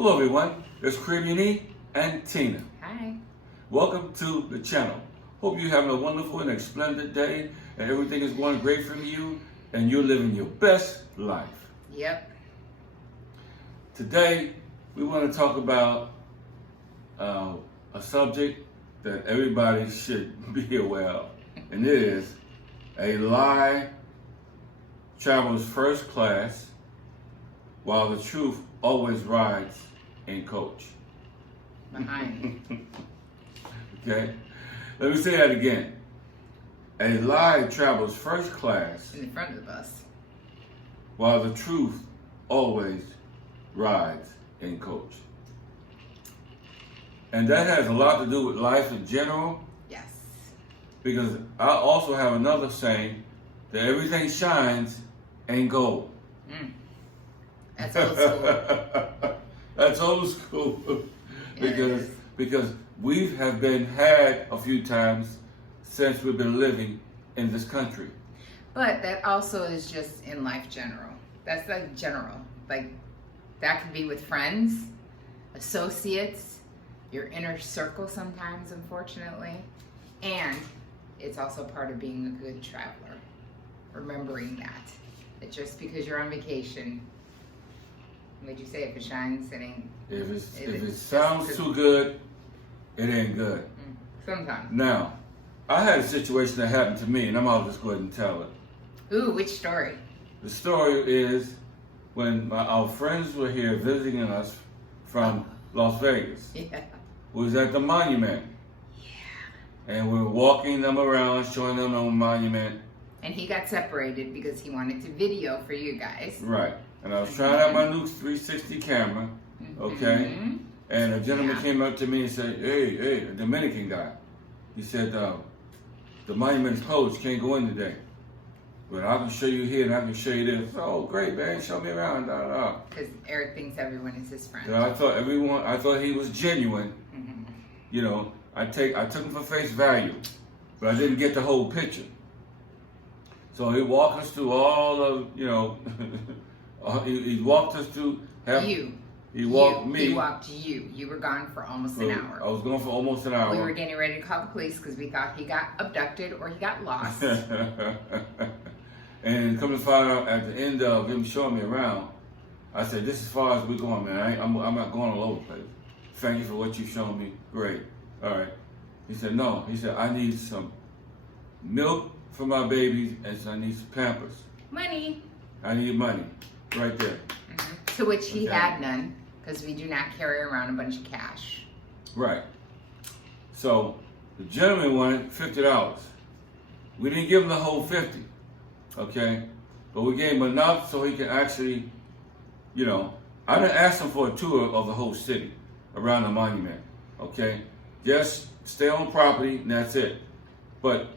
Hello everyone, it's Caribbean and Tina. Hi. Welcome to the channel. Hope you're having a wonderful and a splendid day and everything is going great for you and you're living your best life. Yep. Today we want to talk about a subject that everybody should be aware of, and it is a lie travels first class while the truth always rides in coach. Behind. Okay? Let me say that again. A lie travels first class In the front of the bus. while the truth always rides in coach. And that has a lot to do with life in general, Yes. because I also have another saying that everything shines ain't gold. That's old school. That's old school. Yeah, because we have been had a few times since we've been living in this country. But that also is just in life general. That's like general. Like that could be with friends, associates, your inner circle sometimes, unfortunately. And it's also part of being a good traveler. Remembering that just because you're on vacation, what'd you say? If it shines, it ain't. If it sounds too good, it ain't good. Sometimes. Now, I had a situation that happened to me, and I'm gonna just go ahead and tell it. Ooh, which story? The story is when our friends were here visiting us from Las Vegas. Yeah. We was at the monument. Yeah. And we were walking them around, showing them the monument. And he got separated because he wanted to video for you guys. Right. And I was trying out my new 360 camera, okay? Mm-hmm. And a gentleman came up to me and said, hey, a Dominican guy. He said, the monument's closed, you can't go in today. But I can show you here and I can show you there. I said, oh, great, man, show me around, Because Eric thinks everyone is his friend. So I thought he was genuine. Mm-hmm. You know, I took him for face value, but I didn't get the whole picture. So he walked us through all of, he walked us through. He walked me. He walked you. You were gone for almost an hour. I was gone for almost an hour. We were getting ready to call the police because we thought he got abducted or he got lost. And come to find out at the end of him showing me around, I said, this is as far as we're going, man. I'm not going all over the place. Thank you for what you've shown me. Great. All right. He said, no. He said, I need some milk for my babies and I need some Pampers. Money. I need money. Right there. Mm-hmm. To which he had none because we do not carry around a bunch of cash. Right. So the gentleman wanted $50. We didn't give him the whole 50. Okay? But we gave him enough so he could actually, I didn't ask him for a tour of the whole city around the monument. Okay? Just stay on property and that's it. But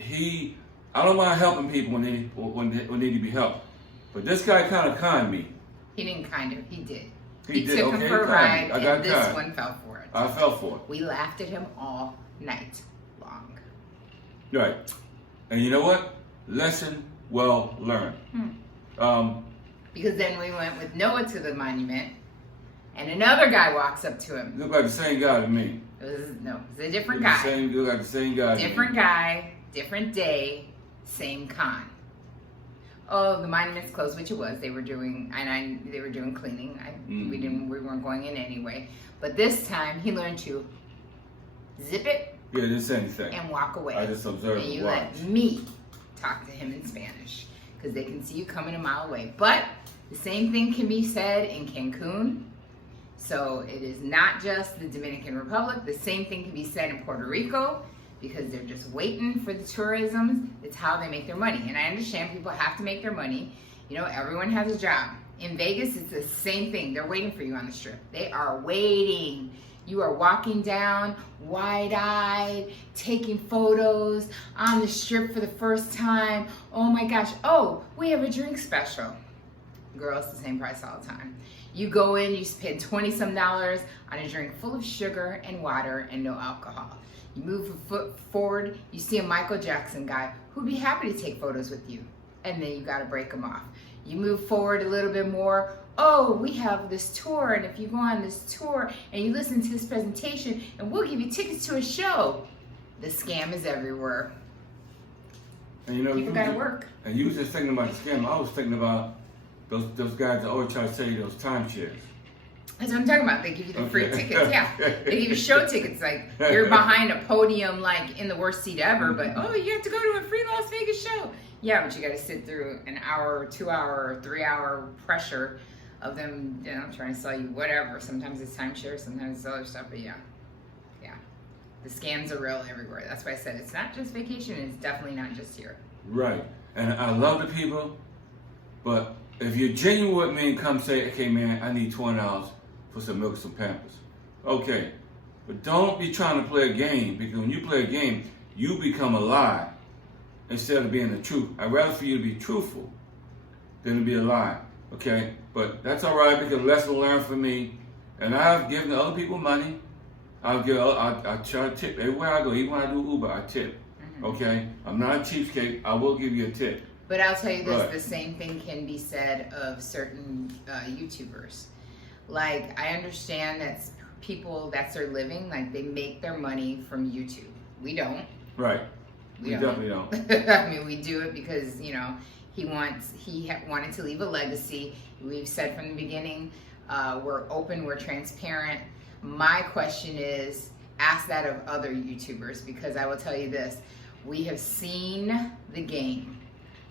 I don't mind helping people when they need to be helped. But this guy kind of conned me. He didn't kind of, he did. He did. Took him for a ride, I got and this conned. one fell for it. I fell for it. We laughed at him all night long. Right. And you know what? Lesson well learned. Because then we went with Noah to the monument, and another guy walks up to him. Look like the same guy to me. It was a different guy. Look like the same guy. Different guy, different day, same con. Oh, the monument's closed, which it was. They were doing, they were doing cleaning. We weren't going in anyway. But this time, he learned to zip it. Yeah, didn't say anything. And walk away. I just observed. And you let me talk to him in Spanish because they can see you coming a mile away. But the same thing can be said in Cancun. So it is not just the Dominican Republic. The same thing can be said in Puerto Rico because they're just waiting for the tourism. It's how they make their money. And I understand people have to make their money. Everyone has a job. In Vegas, it's the same thing. They're waiting for you on the strip. They are waiting. You are walking down, wide-eyed, taking photos on the strip for the first time. Oh my gosh. Oh, we have a drink special. Girl, it's the same price all the time. You go in, you spend $20-some on a drink full of sugar and water and no alcohol. You move a foot forward, you see a Michael Jackson guy who'd be happy to take photos with you. And then you gotta break them off. You move forward a little bit more. Oh, we have this tour, and if you go on this tour and you listen to this presentation, and we'll give you tickets to a show. The scam is everywhere. And you know, people gotta work. And you was just thinking about the scam. I was thinking about those guys that always try to sell you those timeshares. That's what I'm talking about. They give you the free tickets. Yeah, they give you show tickets. Like you're behind a podium, like in the worst seat ever. But oh, you have to go to a free Las Vegas show. Yeah, but you got to sit through an hour, 2 hour, 3 hour pressure of them, you know, trying to sell you whatever. Sometimes it's timeshare, sometimes it's other stuff. But yeah, the scams are real everywhere. That's why I said it's not just vacation. It's definitely not just here. Right. And I love the people, but if you're genuine with me and come say, okay, man, I need $20 for some milk and some Pampers. Okay. But don't be trying to play a game, because when you play a game, you become a lie instead of being the truth. I'd rather for you to be truthful than to be a lie. Okay? But that's all right, because lesson learned for me. And I've given other people money. I try to tip everywhere I go. Even when I do Uber, I tip. Okay? I'm not a cheapskate. I will give you a tip. But I'll tell you this, the same thing can be said of certain YouTubers. Like, I understand that people, that's their living, like they make their money from YouTube. We don't. Right. We definitely don't. I mean, we do it because, you know, he wanted to leave a legacy. We've said from the beginning, we're open, we're transparent. My question is, ask that of other YouTubers, because I will tell you this, we have seen the game,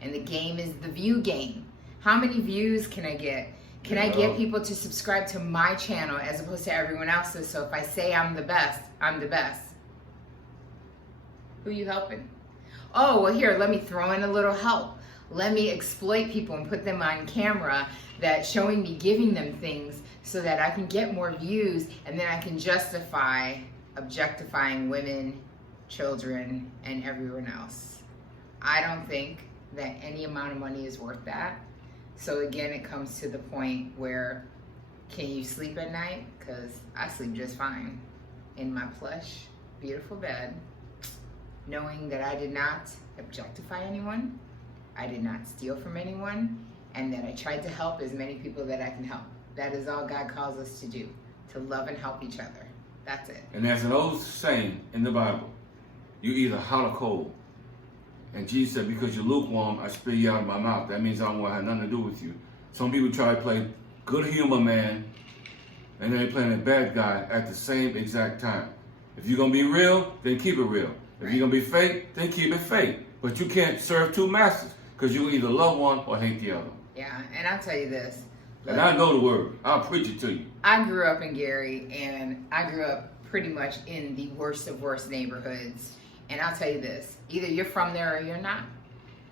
and the game is the view game. How many views can I get? Can I get people to subscribe to my channel as opposed to everyone else's? So if I say I'm the best, I'm the best. Who you helping? Oh, well here, let me throw in a little help. Let me exploit people and put them on camera that showing me giving them things so that I can get more views, and then I can justify objectifying women, children, and everyone else. I don't think that any amount of money is worth that. So again, it comes to the point where, can you sleep at night? Because I sleep just fine in my plush, beautiful bed, knowing that I did not objectify anyone, I did not steal from anyone, and that I tried to help as many people that I can help. That is all God calls us to do, to love and help each other. That's it. And there's an old saying in the Bible, you either hot or cold. And Jesus said, because you're lukewarm, I spit you out of my mouth. That means I don't want to have nothing to do with you. Some people try to play good humor man, and then they're playing a bad guy at the same exact time. If you're going to be real, then keep it real. If you're going to be fake, then keep it fake. But you can't serve two masters, because you either love one or hate the other. Yeah, and I'll tell you this. Look, and I know the word. I'll preach it to you. I grew up in Gary, and I grew up pretty much in the worst of worst neighborhoods. And I'll tell you this, either you're from there or you're not.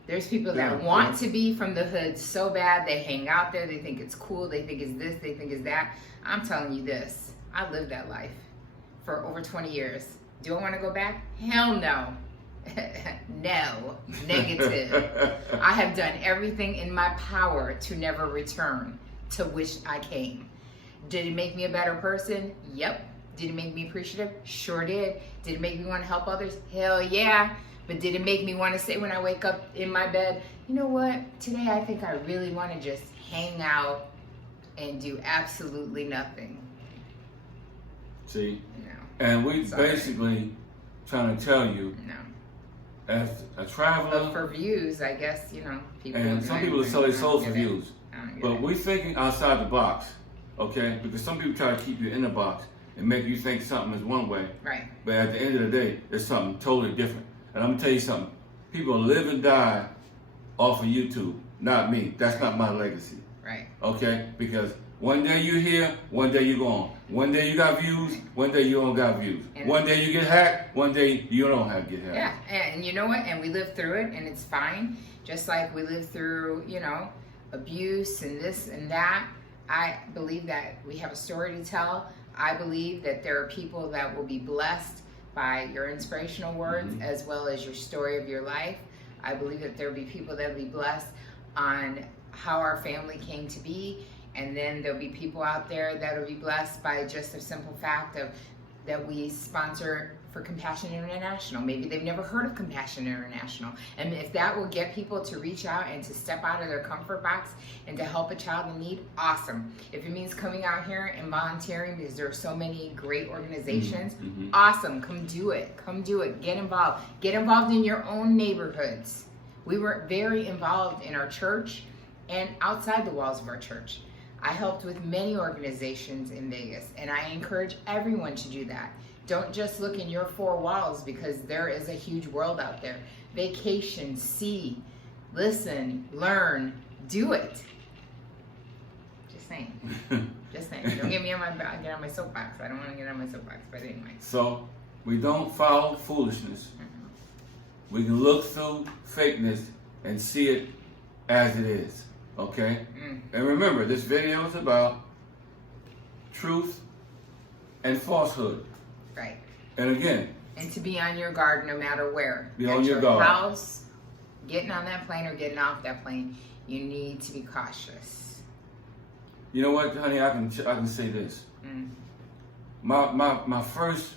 There's people that want to be from the hood so bad, they hang out there, they think it's cool, they think it's this, they think it's that. I'm telling you this, I lived that life for over 20 years. Do I want to go back? Hell no. No, negative. I have done everything in my power to never return to which I came. Did it make me a better person? Yep. Did it make me appreciative? Sure did. Did it make me want to help others? Hell yeah. But did it make me want to say when I wake up in my bed, you know what? Today I think I really want to just hang out and do absolutely nothing. See? No. And we basically trying to tell you, as a traveler. But for views, I guess, you know, people. And some people will sell their souls for views. But we're thinking outside the box, okay? Because some people try to keep you in the box and make you think something is one way. Right. But at the end of the day, it's something totally different. And I'm gonna tell you something. People live and die off of YouTube. Not me. That's not my legacy. Right. Okay? Because one day you're here, one day you're gone. One day you got views, one day you don't got views. And one day you get hacked, one day you don't have to get hacked. Yeah, and you know what? And we live through it, and it's fine. Just like we live through, you know, abuse and this and that. I believe that we have a story to tell. I believe that there are people that will be blessed by your inspirational words as well as your story of your life. I believe that there will be people that will be blessed on how our family came to be. And then there'll be people out there that will be blessed by just a simple fact of that we sponsor for Compassion International. Maybe they've never heard of Compassion International. And if that will get people to reach out and to step out of their comfort box and to help a child in need, awesome. If it means coming out here and volunteering because there are so many great organizations, awesome. Come do it. Come do it. Get involved. Get involved in your own neighborhoods. We were very involved in our church and outside the walls of our church. I helped with many organizations in Vegas, and I encourage everyone to do that. Don't just look in your four walls, because there is a huge world out there. Vacation, see, listen, learn, do it. Just saying. Just saying. Don't get on my soapbox. I don't want to get on my soapbox, but anyway. So we don't follow foolishness. We can look through fakeness and see it as it is. Okay? And remember, this video is about truth and falsehood. Right. And again, and to be on your guard no matter where. Be on your guard. House, getting on that plane or getting off that plane, you need to be cautious. You know what, honey? I can say this. My first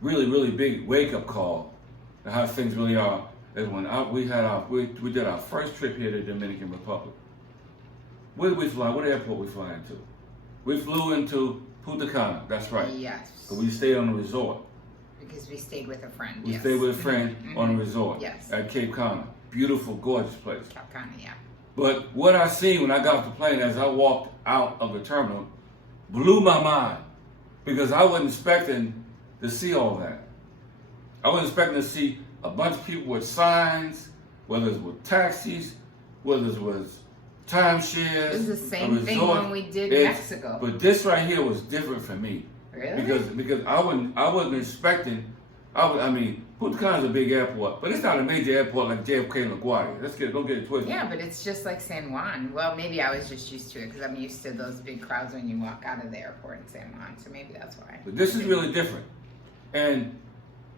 really big wake up call to how things really are is when we did our first trip here to the Dominican Republic. Where did we fly? What airport we fly into? We flew into Punta Cana. That's right. Yes. So we stayed on the resort. Because we stayed with a friend. We stayed with a friend on a resort. Yes. At Cape Cana. Beautiful, gorgeous place. Cape Cana, yeah. But what I seen when I got off the plane as I walked out of the terminal blew my mind, because I wasn't expecting to see all that. I wasn't expecting to see a bunch of people with signs, whether it was taxis, whether it was timeshares. It was the same thing when we did Mexico. But this right here was different for me. Really? Because I wasn't expecting. I mean, Punta Cana is a big airport, but it's not a major airport like JFK and LaGuardia. Don't get it twisted. Yeah, but it's just like San Juan. Well, maybe I was just used to it because I'm used to those big crowds when you walk out of the airport in San Juan. So maybe that's why. But this is really different, and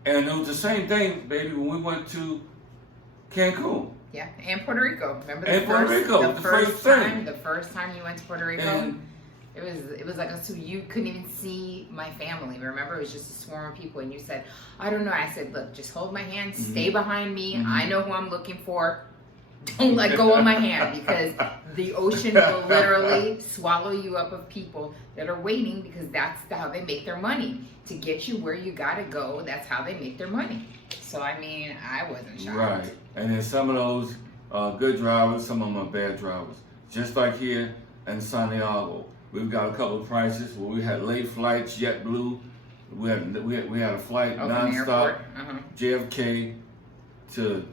it was the same thing, baby, when we went to Cancun. Yeah, and Puerto Rico. Remember the first time? The first time you went to Puerto Rico. And it was like so you couldn't even see my family. Remember, it was just a swarm of people, and you said, "I don't know." I said, "Look, just hold my hand, stay behind me. I know who I'm looking for. Don't let go of my hand, because the ocean will literally swallow you up of people that are waiting, because that's how they make their money, to get you where you gotta go. That's how they make their money." So I mean, I wasn't shocked. Right, and then some of those good drivers, some of them are bad drivers. Just like here in Santiago. We've got a couple of prices where we had late flights, JetBlue. We had a flight nonstop, JFK to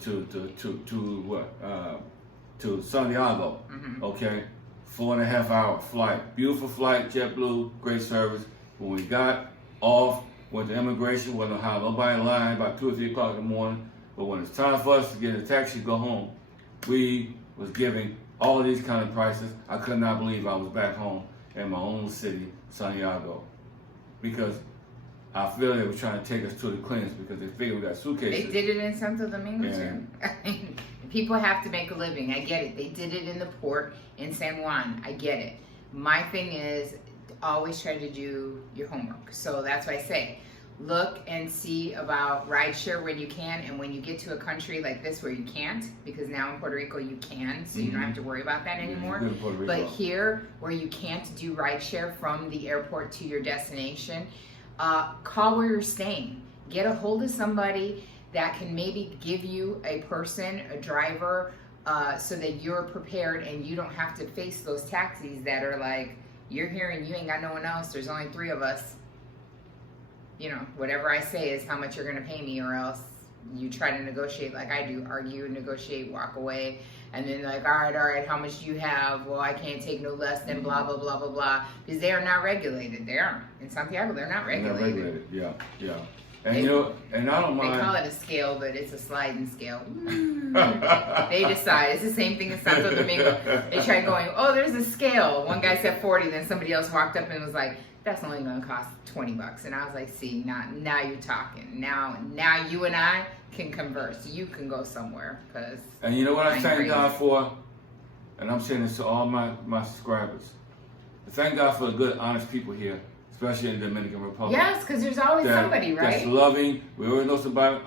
Santiago. Okay, 4.5 hour flight, beautiful flight, JetBlue, great service. When we got off, went to immigration, wasn't nobody in line, about 2 or 3 o'clock in the morning. But when it's time for us to get in a taxi, go home, we was giving all of these kind of prices. I could not believe I was back home in my own city, Santiago, because I feel they were trying to take us to the clinics because they figured we got suitcases. They did it in Santo Domingo too. I mean, people have to make a living. I get it. They did it in the port in San Juan. I get it. My thing is always try to do your homework. So that's why I say, look and see about rideshare when you can, and when you get to a country like this where you can't, because now in Puerto Rico you can, so you don't have to worry about that anymore. But here, where you can't do rideshare from the airport to your destination, call where you're staying. Get a hold of somebody that can maybe give you a person, a driver, so that you're prepared and you don't have to face those taxis that are like, you're here and you ain't got no one else, there's only 3 of us. You know, whatever I say is how much you're going to pay me, or else you try to negotiate like I do, argue, negotiate, walk away, and then like, all right, how much do you have? Well, I can't take no less than blah, blah, blah, blah, blah, because they are not regulated. They aren't. In Santiago, they're not regulated. Yeah. And you know, and I don't mind. They call it a scale, but it's a sliding scale. They decide. It's the same thing in Santo Domingo. They tried going, oh, there's a scale. One guy said 40, then somebody else walked up and was like, that's only going to cost $20. And I was like, see, now you're talking. Now you and I can converse. You can go somewhere. And you know what I thank God for? And I'm saying this to all my subscribers. I thank God for the good, honest people here, especially in the Dominican Republic. Yes, because there's always somebody, right? That's loving. We always know somebody.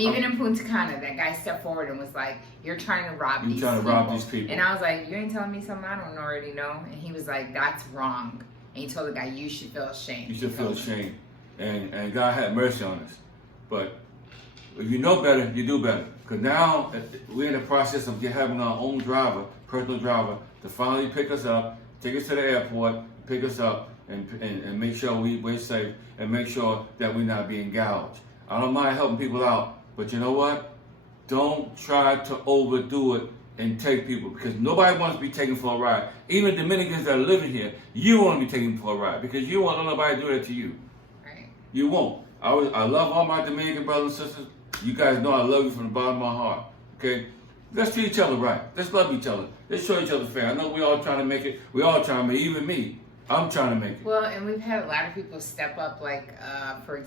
Even in Punta Cana, that guy stepped forward and was like, "You're trying to rob these people." And I was like, "You ain't telling me something I don't already know." And he was like, "That's wrong." And he told the guy, "You should feel ashamed." You should feel ashamed. And God had mercy on us. But if you know better, you do better. Because now we're in the process of having our own driver, personal driver, to finally pick us up, take us to the airport, pick us up, and make sure we're safe, and make sure that we're not being gouged. I don't mind helping people out, but you know what? Don't try to overdo it and take people, because nobody wants to be taken for a ride. Even Dominicans that are living here, you want to be taken for a ride, because you won't let nobody do that to you. Right. You won't. I love all my Dominican brothers and sisters. You guys know I love you from the bottom of my heart. Okay? Let's treat each other right. Let's love each other. Let's show each other fair. I know we all trying to make it. We all trying to make it. Even me. I'm trying to make it. Well, and we've had a lot of people step up. Like, for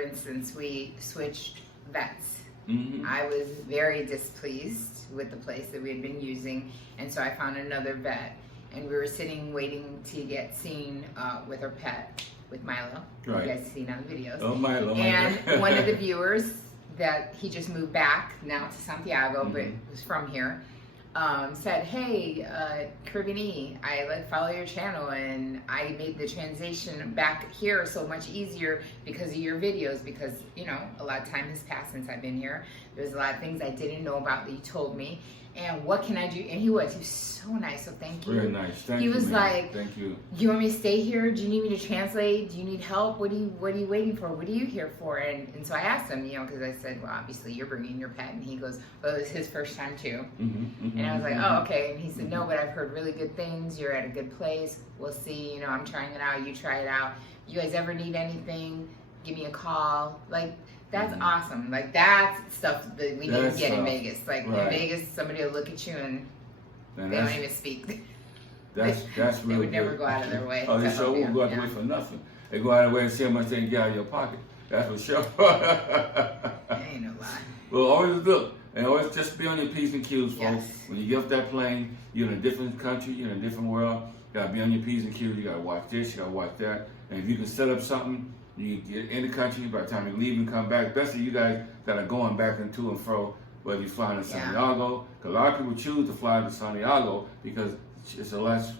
instance, we switched vets. Mm-hmm. I was very displeased with the place that we had been using, and so I found another vet. And we were sitting waiting to get seen with her pet, with Milo. Right. You guys have seen on the videos. Oh, Milo. And one of the viewers that he just moved back now to Santiago, Mm-hmm. but was from here, said, "Hey, Caribbean E, I follow your channel, and I made the transition back here so much easier because of your videos, because, you know, a lot of time has passed since I've been here. There's a lot of things I didn't know about that you told me, and what can I do?" And he was so nice, so thank you. Very nice. Thank you. He was man. like, "Thank you. Do you want me to stay here? Do you need me to translate? Do you need help? What are you waiting for? What are you here for?" And so I asked him, you know, because I said, "Well, obviously you're bringing your pet," and he goes, "Well, it was his first time too." Mm-hmm, mm-hmm, And I was like, mm-hmm. "Oh, okay." And he said, "No, but I've heard really good things. You're at a good place. We'll see. You know, I'm trying it out. You try it out. You guys ever need anything, give me a call." Like, that's awesome. Like, that's stuff that we need to get in Vegas. Like, in Vegas, somebody will look at you and they don't even speak. That's They really would never good. go out of their way. Oh, to they help sure you. won't go out the way for nothing. They go out of the way and see how much they can get out of your pocket. That's for sure. That ain't no lie. Well, always look, and always just be on your P's and Q's, folks. Yes. When you get off that plane, you're in a different country, you're in a different world. You gotta be on your P's and Q's. You gotta watch this, you gotta watch that. And if you can set up something, you get in the country. By the time you leave and come back, especially you guys that are going back and to and fro, whether you're flying to Santiago, because a lot of people choose to fly to Santiago because it's less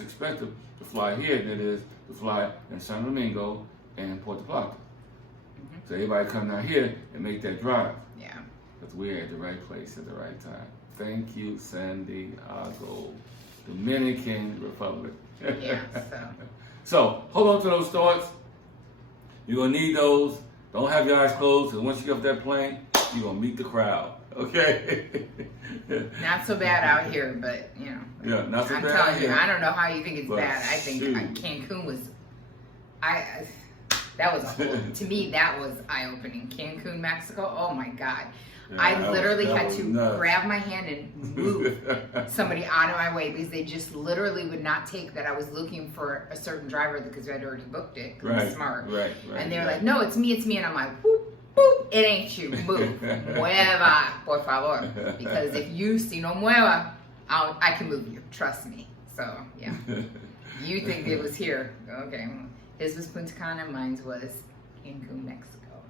expensive to fly here than it is to fly in San Domingo and Puerto Plata. Mm-hmm. So everybody come down here and make that drive. Yeah. Because we're at the right place at the right time. Thank you, Santiago, Dominican Republic. Yeah. So hold on to those thoughts. You're gonna need those. Don't have your eyes closed, because once you get off that plane, you're gonna meet the crowd. Okay? Not so bad out here, but you know. Yeah, not so I'm bad telling out you, here. I don't know how you think it's But bad. I think shoot. Cancun was. That was to me, that was eye-opening. Cancun, Mexico. Oh my God. Yeah, I literally had to nuts. grab my hand and move somebody out of my way, because they just literally would not take that I was looking for a certain driver because I'd already booked it. 'Cause I'm smart. Right. And they were like, "No, it's me. And I'm like, "Boop, boop, it ain't you. Move. Mueva, por favor. Because if you si no mueva, I can move you. Trust me." So, yeah. You think it was here. Okay. His was Punta Cana, mine was Cancun, Mexico.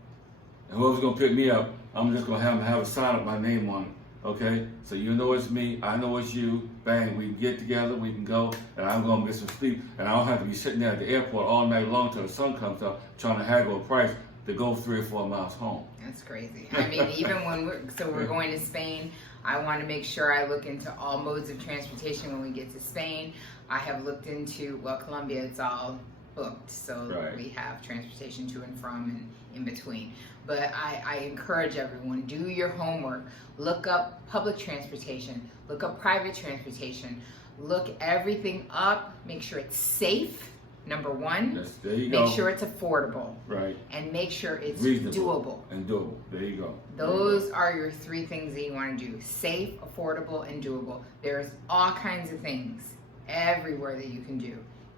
And whoever's gonna pick me up, I'm just gonna have a sign up my name on it. Okay? So you know it's me, I know it's you. Bang, we can get together, we can go, and I'm gonna get some sleep, and I don't have to be sitting there at the airport all night long till the sun comes up trying to haggle a price to go 3 or 4 miles home. That's crazy. I mean, even when we're going to Spain, I want to make sure I look into all modes of transportation when we get to Spain. I have looked into, Colombia, it's all booked, so we have transportation to and from and in between. But I encourage everyone, do your homework. Look up public transportation. Look up private transportation. Look everything up. Make sure it's safe, number one. Yes, there you go. Make sure it's affordable. Right. And make sure it's reasonable doable. And doable. There you go. Those are your 3 things that you want to do. Safe, affordable, and doable. There's all kinds of things everywhere that you can do.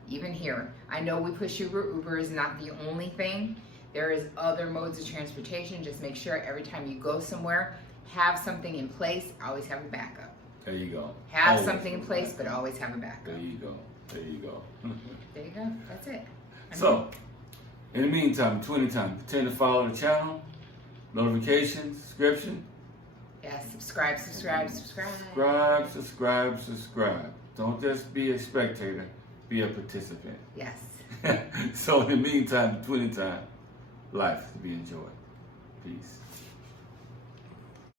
Even here. I know we push Uber. Uber is not the only thing. There is other modes of transportation. Just make sure every time you go somewhere, have something in place. Always have a backup. There you go. Have something in place, but always have a backup. There you go. There you go. There you go. That's it. So, in the meantime, between the time, continue to follow the channel, notifications, subscription. Yes, subscribe. Subscribe. Don't just be a spectator, be a participant. Yes. So in the meantime, between the time, life to be enjoyed. Peace.